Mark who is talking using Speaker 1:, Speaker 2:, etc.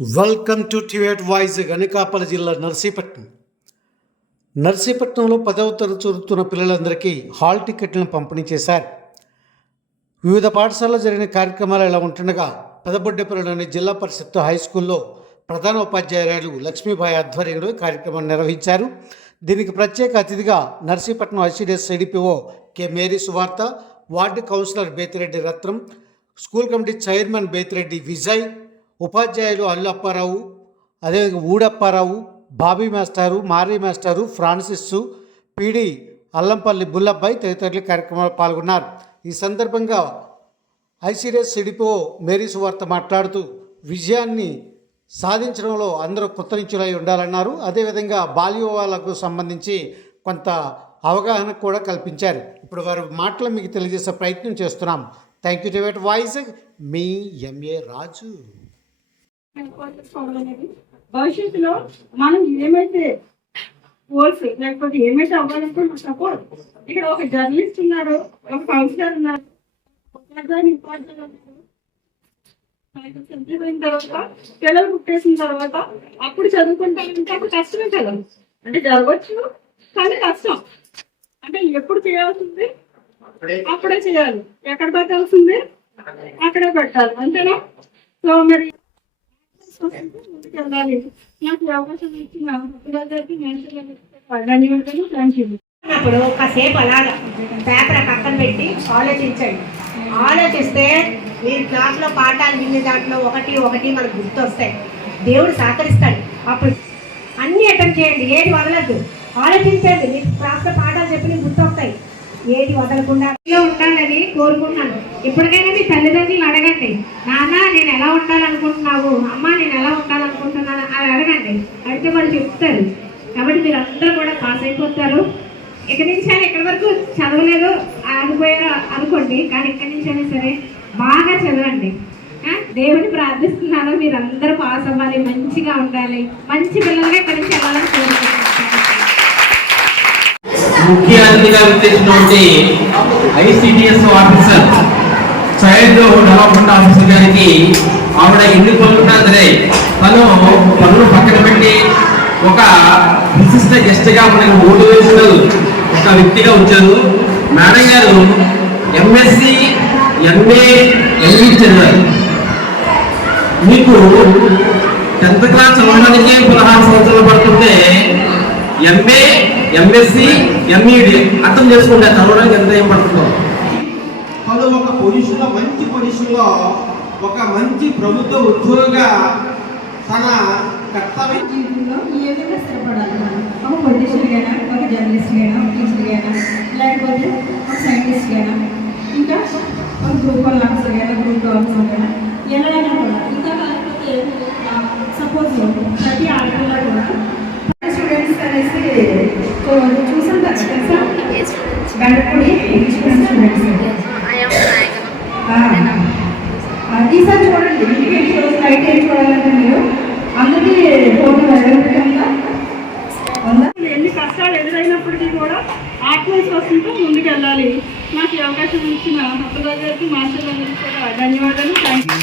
Speaker 1: Welcome to టివేట్ voice గణకాపల జిల్లా నర్సీపట్నం నర్సీపట్నంలో పదవ తరగతి చదువుతున్న పిల్లలందరికీ హాల్ టికెట్లను పంపిణీ చేశారు. వివిధ పాఠశాలలో జరిగిన కార్యక్రమాలు ఇలా ఉంటుండగా పెదబొడ్డెపల్లిలోని జిల్లా పరిషత్ హై స్కూల్లో ప్రధాన ఉపాధ్యాయురాలు లక్ష్మీబాయి ఆధ్వర్యంలో కార్యక్రమం కార్యక్రమాన్ని నిర్వహించారు. దీనికి ప్రత్యేక అతిథిగా Narsipatnam ICDS CDPO K Mary Suvartha ward councillor Bethireddy Ratnam school committee chairman Bethireddy Vijay ఉపాధ్యాయులు అల్లు అప్పారావు అదేవిధంగా ఊడప్పారావు బాబీ మాస్టారు మారీ మాస్టారు ఫ్రాన్సిస్సు పిడి అల్లంపల్లి బుల్లబ్బాయి తదితరులు కార్యక్రమంలో పాల్గొన్నారు. ఈ సందర్భంగా ఐసీడీఎస్ సిడిపో మేరీ సువార్త మాట్లాడుతూ విజయాన్ని సాధించడంలో అందరూ కృతనిచ్చులై ఉండాలన్నారు. అదేవిధంగా బాల్యవాళ్ళకు సంబంధించి కొంత అవగాహన కూడా కల్పించారు. ఇప్పుడు వారి మాటలు మీకు తెలియజేసే ప్రయత్నం చేస్తున్నాం. Thank you to voice. Me MA Raju.
Speaker 2: భవిష్యత్తులో మనం ఏమైతే గోల్స్ లేకపోతే ఏమైతే అవ్వాలనుకుంటున్నాం సపోజ్ ఇక్కడ ఒక జర్నలిస్ట్ ఉన్నారు ఒక కౌన్సిలర్ ఉన్నారు చనిపోయిన తర్వాత పిల్లలు పుట్టేసిన తర్వాత అప్పుడు చదువుకుంటామంటే అప్పుడు కష్టమే కదా. అంటే జరగవచ్చు కానీ కష్టం. అంటే ఎప్పుడు చేయాల్సింది? అప్పుడే చేయాలి. ఎక్కడ పెట్టాల్సింది? అక్కడే పెట్టాలి. అంతేనా? సో మరి ముందుకెళ్ళాలి నాకు అవకాశం ఇచ్చిన నేను ధన్యవాదాలు థ్యాంక్ యూ
Speaker 3: కాసేపు అలాగా పేపర్ పక్కన పెట్టి ఆలోచించండి. ఆలోచిస్తే మీరు క్లాస్లో పాఠాలు విన్న దాంట్లో ఒకటి ఒకటి మనకు గుర్తొస్తాయి. దేవుడు సహకరిస్తాడు. అప్పుడు అన్ని అటెంప్ట్ చేయండి. ఏది వదలద్దు. ఆలోచించండి. మీకు క్లాస్లో పాఠాలు చెప్పి గుర్తొస్తాయి. ఏది వదలకుండా ఉండాలని కోరుకుంటున్నాను. ఇప్పటికైనా మీ తల్లిదండ్రులు అడగండి. నాన్న నేను ఎలా ఉండాలనుకుంటున్నావు? అమ్మ నేను ఎలా ఉండాలనుకుంటున్నాను అని అడగండి అడిగితే వాళ్ళు చెప్తారు కాబట్టి మీరు అందరూ కూడా పాస్ అయిపోతారు. ఇక్కడి నుంచి అయినా ఇక్కడి వరకు చదవలేదు ఆగిపోయారు అనుకోండి కానీ ఇక్కడి నుంచి అయినా సరే బాగా చదవండి. ఆ, దేవుని ప్రార్థిస్తున్నాను మీరు అందరూ పాస్ అవ్వాలి మంచిగా ఉండాలి. మంచి పిల్లలుగా ఇక్కడి నుంచి వెళ్ళాలని కోరుకుంటున్నాను.
Speaker 4: ముఖ్య అతిథిగా విచ్చేసినటువంటి ICDS officer child development officer గారికి ఆవిడ ఎన్ని ఒక విశిష్ట గెస్ట్గా మనకి మోటివేషనల్ ఒక వ్యక్తిగా వచ్చారు మేడం గారు ఎంఎస్సి ఎంఏ ఎంఈ చదివారు. మీకు టెన్త్ క్లాస్ చదవడానికి పదహారు సంవత్సరాలు పడుతుంటే ఎంఏ ఎంఎస్సి ఎంఈడి అర్థం చేసుకుంటే చదవడానికి ఎంత ఏం పడుతుందో.
Speaker 5: పలు ఒక పొజిషన్లో మంచి పొజిషన్లో ఒక మంచి ప్రభుత్వ ఉద్యోగిగా తన కర్తవ్యం
Speaker 6: జీవితంలో ఏ విధంగా స్థిరపడాలి ఒక పొలిటీషియన్ గానా ఒక జర్నలిస్ట్ గానా ఒక టీచర్ గానా లేకపోతే ఒక సైంటిస్ట్ గానా ఇంకా ఒక గ్రూప్ వన్ ఆఫీసర్ గానా గ్రూప్ టూ ఆఫీసర్ గానా ఎలాగైనా కూడా ఇంకా కాకపోతే సపోజ్ ప్రతి ఆడపిల్ల కూడా స్టూడెంట్స్ అనేసి సో చూసాం కదా తెలుసా? బెండపూడి స్టూడెంట్స్
Speaker 2: ముందుకు వెళ్ళాలి మాకు ఈ అవకాశం ఇచ్చిన హక్కుదారు గారికి మాస్టర్ గారికి కూడా ధన్యవాదాలు. Thank you